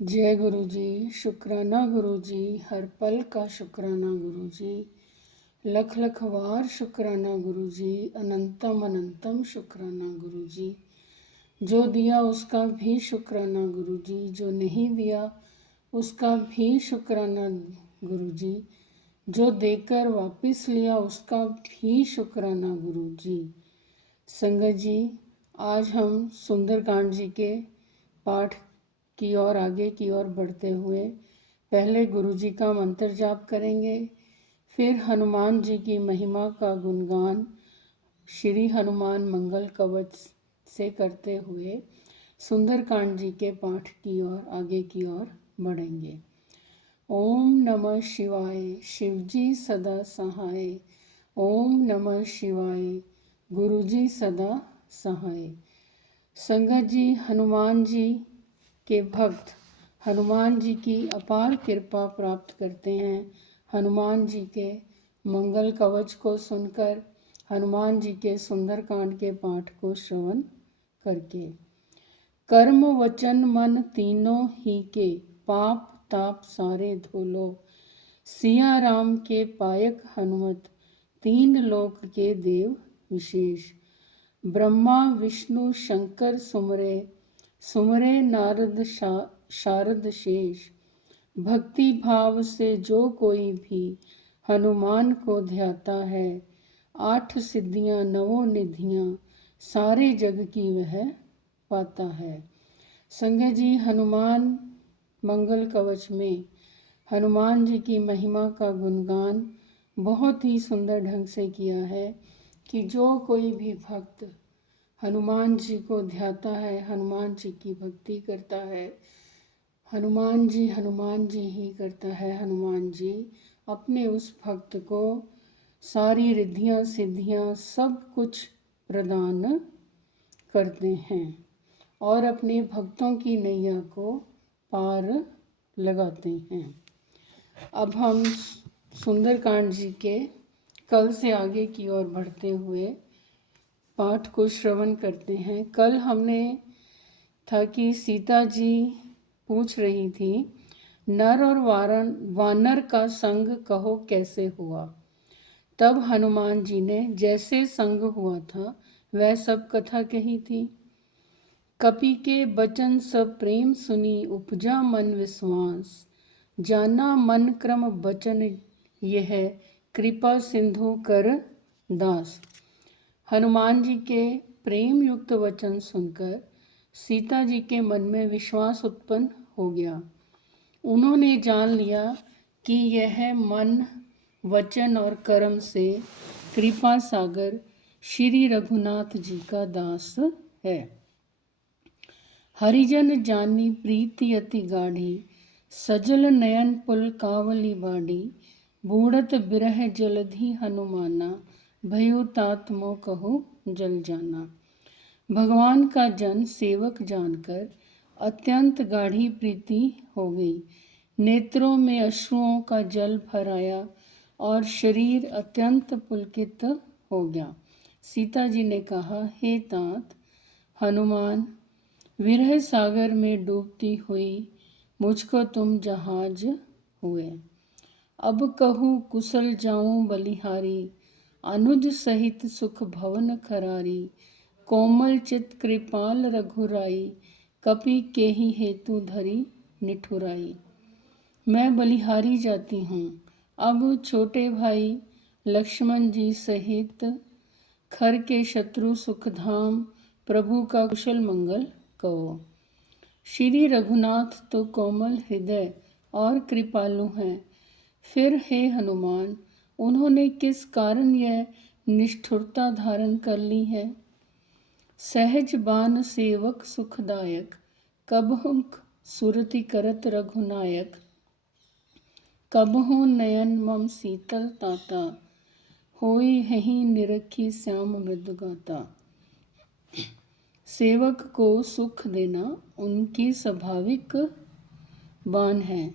जय गुरु जी। शुक्राना गुरु जी, हर पल का शुक्राना गुरु जी। लख लख वार शुक्राना गुरु जी, अनंतम अनंतम शुक्राना गुरु जी। जो दिया उसका भी शुक्राना गुरु जी, जो नहीं दिया उसका भी शुक्राना गुरु जी, जो देकर वापस लिया उसका भी शुक्राना गुरु जी। संगत जी, आज हम सुंदरकांड जी के पाठ की ओर आगे की ओर बढ़ते हुए पहले गुरु जी का मंत्र जाप करेंगे, फिर हनुमान जी की महिमा का गुणगान श्री हनुमान मंगल कवच से करते हुए सुंदरकांड जी के पाठ की ओर आगे की ओर बढ़ेंगे। ओम नमः शिवाय, शिवजी सदा सहाय। ओम नमः शिवाय, गुरु जी सदा सहाय। संगत जी, हनुमान जी के भक्त हनुमान जी की अपार कृपा प्राप्त करते हैं। हनुमान जी के मंगल कवच को सुनकर, हनुमान जी के सुंदरकांड के पाठ को श्रवण करके। कर्म वचन मन तीनों ही के, पाप ताप सारे धोलो। सिया राम के पायक हनुमत, तीन लोक के देव विशेष। ब्रह्मा विष्णु शंकर सुमरे, सुमरे नारद शारद शेष। भक्ति भाव से जो कोई भी हनुमान को ध्याता है, आठ सिद्धियां नवों निधियां सारे जग की वह पाता है। संगत जी, हनुमान मंगल कवच में हनुमान जी की महिमा का गुणगान बहुत ही सुंदर ढंग से किया है कि जो कोई भी भक्त हनुमान जी को ध्याता है, हनुमान जी की भक्ति करता है, हनुमान जी ही करता है, हनुमान जी अपने उस भक्त को सारी रिद्धियां सिद्धियां सब कुछ प्रदान करते हैं और अपने भक्तों की नैया को पार लगाते हैं। अब हम सुंदरकांड जी के कल से आगे की ओर बढ़ते हुए पाठ को श्रवण करते हैं। कल हमने था कि सीता जी पूछ रही थी, नर और वानर का संग कहो कैसे हुआ। तब हनुमान जी ने जैसे संग हुआ था वह सब कथा कही थी। कपि के बचन सब प्रेम सुनी, उपजा मन विश्वास। जाना मन क्रम बचन यह, कृपा सिंधु कर दास। हनुमान जी के प्रेम युक्त वचन सुनकर सीता जी के मन में विश्वास उत्पन्न हो गया। उन्होंने जान लिया कि यह मन वचन और कर्म से कृपा सागर श्री रघुनाथ जी का दास है। हरिजन जानी प्रीति अति गाढ़ी, सजल नयन पुल कावली बाड़ी। बूढ़त बिरह जलधि हनुमाना, भयो तात मोह कहो जल जाना। भगवान का जन सेवक जानकर अत्यंत गाढ़ी प्रीति हो गई। नेत्रों में अश्रुओं का जल भर आया और शरीर अत्यंत पुलकित हो गया। सीता जी ने कहा, हे तात हनुमान, विरह सागर में डूबती हुई मुझको तुम जहाज हुए। अब कहूँ कुशल जाऊं बलिहारी, अनुज सहित सुख भवन खरारी। कोमल चित कृपाल रघुराई, कपि के ही हेतु धरी निठुराई। मैं बलिहारी जाती हूँ, अब छोटे भाई लक्ष्मण जी सहित खर के शत्रु सुखधाम प्रभु का कुशल मंगल कहो। श्री रघुनाथ तो कोमल हृदय और कृपालु हैं, फिर हे हनुमान उन्होंने किस कारण यह निष्ठुरता धारण कर ली है। सहज बान सेवक सुखदायक, कबहु सुरति करत रघुनायक। कबहु नयन मम शीतल ताता, होई हहीं निरखी श्याम मृदुगाता। सेवक को सुख देना उनकी स्वाभाविक बान है।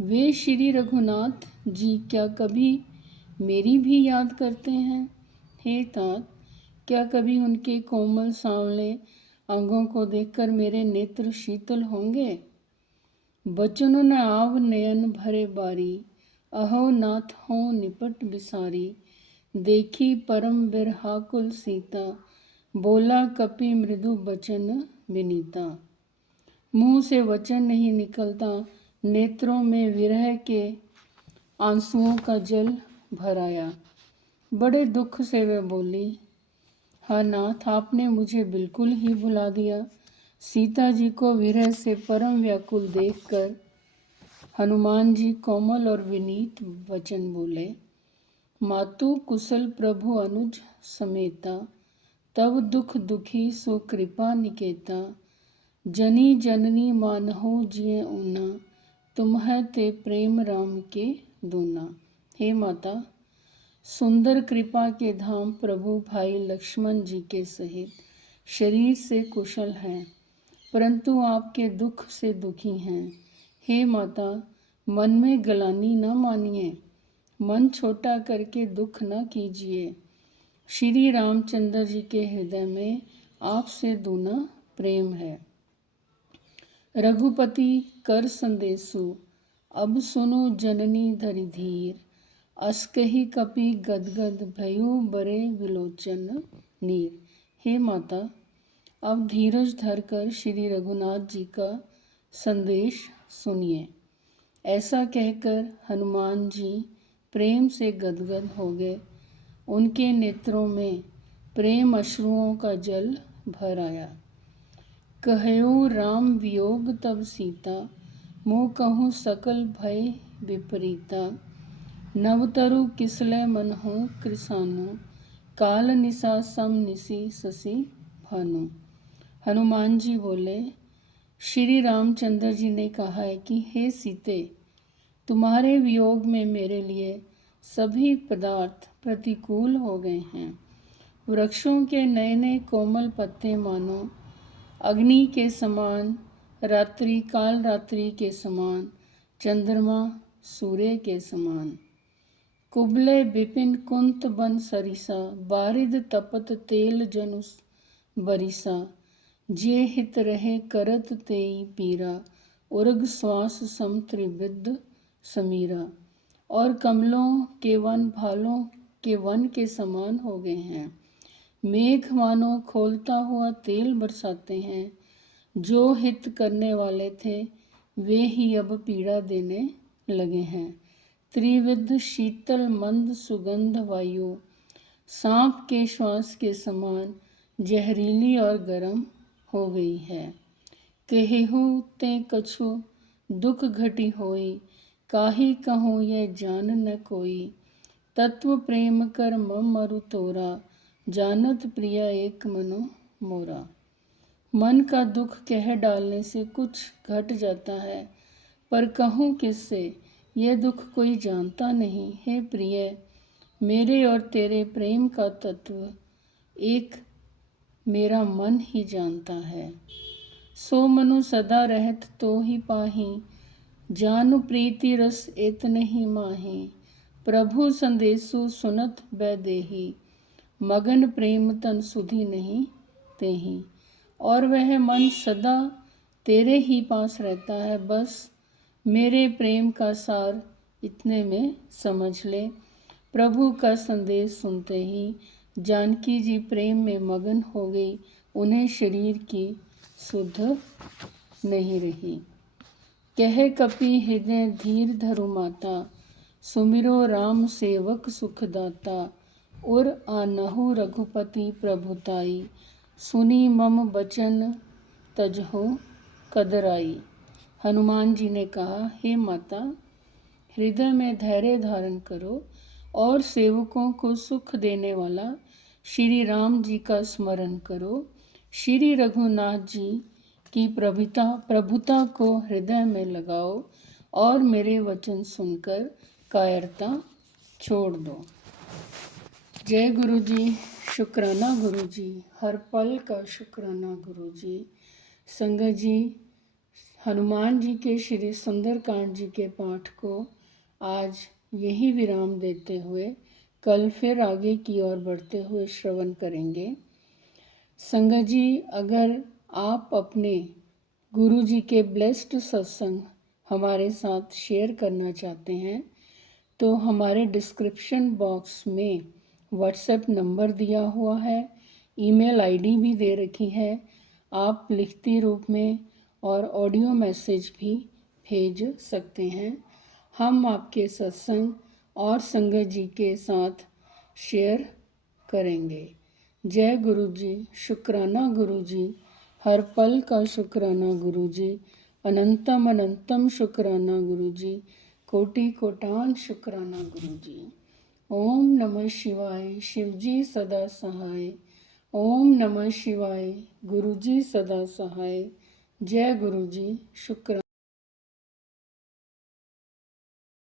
वे श्री रघुनाथ जी क्या कभी मेरी भी याद करते हैं। हे तात, क्या कभी उनके कोमल सांवले अंगों को देखकर मेरे नेत्र शीतल होंगे। बचन न आव नयन भरे बारी, अहो नाथ हो निपट बिसारी। देखी परम बिरहाकुल सीता, बोला कपि मृदु बचन विनीता। मुंह से वचन नहीं निकलता, नेत्रों में विरह के आंसुओं का जल भर आया। बड़े दुख से वे बोली, हाँ नाथ, आपने मुझे बिल्कुल ही भुला दिया। सीता जी को विरह से परम व्याकुल देखकर हनुमान जी कोमल और विनीत वचन बोले, मातु कुशल प्रभु अनुज समेता, तब दुख दुखी सो कृपा निकेता। जनी जननी मानहु जिय ऊना, तुम्हें ते प्रेम राम के दूना। हे माता, सुंदर कृपा के धाम प्रभु भाई लक्ष्मण जी के सहित शरीर से कुशल हैं, परंतु आपके दुख से दुखी हैं। हे माता, मन में गलानी न मानिए, मन छोटा करके दुख न कीजिए। श्री रामचंद्र जी के हृदय में आपसे दूना प्रेम है। रघुपति कर संदेशु, अब सुनो जननी धरि धीर। अस्कहि कपि गदगद भयु बरे विलोचन नीर। हे माता, अब धीरज धरकर श्री रघुनाथ जी का संदेश सुनिए। ऐसा कहकर हनुमान जी प्रेम से गदगद हो गए। उनके नेत्रों में प्रेम अश्रुओं का जल भर आया। कहयो राम वियोग तब सीता, मुँह कहूँ सकल भय विपरीता। नवतरु किसले मनहु कृसानु, काल निशा सम निशि शशि भानु। हनुमान जी बोले, श्री रामचंद्र जी ने कहा है कि हे सीते, तुम्हारे वियोग में मेरे लिए सभी पदार्थ प्रतिकूल हो गए हैं। वृक्षों के नए नए कोमल पत्ते मानो अग्नि के समान, रात्रि काल रात्रि के समान, चंद्रमा सूर्य के समान। कुबले बिपिन कुंत बन सरिसा, बारिद तपत तेल जनुस बरिसा। जे हित रहे करत तेई पीरा, उर्ग श्वास सम त्रिविद समीरा। और कमलों के वन भालों के वन के समान हो गए हैं। मेघ मानो खोलता हुआ तेल बरसाते हैं। जो हित करने वाले थे वे ही अब पीड़ा देने लगे हैं। त्रिविध शीतल मंद सुगंध वायु, सांप के श्वास के समान जहरीली और गर्म हो गई है। कहेहु ते कछु दुख घटी होई, काहि कहूँ यह जान न कोई। तत्व प्रेम कर मम मरु तोरा, जानत प्रिया एक मनो मोरा। मन का दुख कह डालने से कुछ घट जाता है, पर कहूँ किससे, यह दुख कोई जानता नहीं। हे प्रिय, मेरे और तेरे प्रेम का तत्व एक मेरा मन ही जानता है। सो मनु सदा रहत तो ही पाही, जानु प्रीति रस एतने ही माही। प्रभु संदेशु सुनत बैदेही, मगन प्रेम तन सुधि नहीं तेही। और वह मन सदा तेरे ही पास रहता है। बस मेरे प्रेम का सार इतने में समझ ले। प्रभु का संदेश सुनते ही जानकी जी प्रेम में मगन हो गई। उन्हें शरीर की सुध नहीं रही। कह कपि हृदय धीर धरु माता, सुमिरो राम सेवक सुखदाता। उर आनहु रघुपति प्रभुताई, सुनी मम बचन तजहु कदराई। हनुमान जी ने कहा, हे माता, हृदय में धैर्य धारण करो और सेवकों को सुख देने वाला श्री राम जी का स्मरण करो। श्री रघुनाथ जी की प्रभुता को हृदय में लगाओ और मेरे वचन सुनकर कायरता छोड़ दो। जय गुरु जी, शुक्राना गुरु जी, हर पल का शुक्राना गुरु जी। संगत जी, हनुमान जी के श्री सुंदरकांड जी के पाठ को आज यही विराम देते हुए कल फिर आगे की ओर बढ़ते हुए श्रवण करेंगे। संगत जी, अगर आप अपने गुरु जी के ब्लेस्ड सत्संग हमारे साथ शेयर करना चाहते हैं तो हमारे डिस्क्रिप्शन बॉक्स में व्हाट्सएप नंबर दिया हुआ है, ईमेल आईडी भी दे रखी है। आप लिखती रूप में और ऑडियो मैसेज भी भेज सकते हैं। हम आपके सत्संग और संगत जी के साथ शेयर करेंगे। जय गुरु जी, शुक्राना गुरु जी, हर पल का शुक्राना गुरु जी, अनंतम अनंतम शुक्राना गुरु जी, कोटि कोटान शुक्राना गुरु जी। ओम नमः शिवाय, शिव जी सदा सहाय। ओम नमः शिवाय, गुरु जी सदा सहाय। जय गुरु जी, शुक्राना।